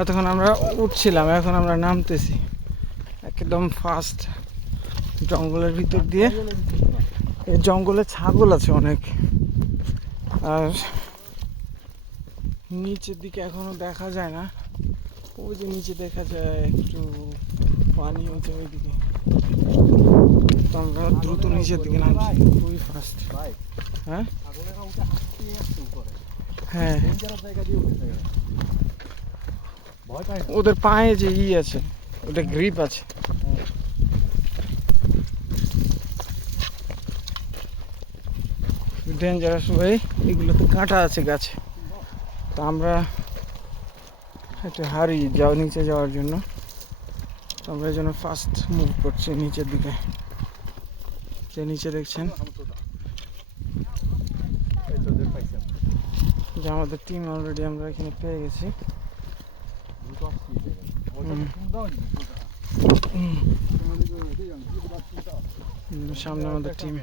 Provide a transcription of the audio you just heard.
এতক্ষণ আমরা উঠছিলাম, এখন আমরা নামতেছি একদম ফাস্ট জঙ্গলের ভিতর দিয়ে। এই জঙ্গলে ছাগল আছে অনেক, আর নিচের দিকে এখনো দেখা যায় না। ওই যে নিচে দেখা যায় একটু পানি হচ্ছে ওইদিকে। তো আমরা দ্রুত নিচের দিকে নামছি, খুবই ফাস্ট। হ্যাঁ হ্যাঁ, ওদের পায়ে যে আছে, ওটা গ্রিপ আছে। ডেঞ্জারাস ভাই, এগুলোতে কাঁটা আছে গাছে। তো আমরা একটু হারি যাও নিচে যাওয়ার জন্য, তো আমরা এই জন্য ফাস্ট মুভ করছি নিচের দিকে। যে নিচে দেখছেন যে আমাদের টিম অলরেডি আমরা এখানে পেয়ে গেছি। সামনে আমাদের টিম।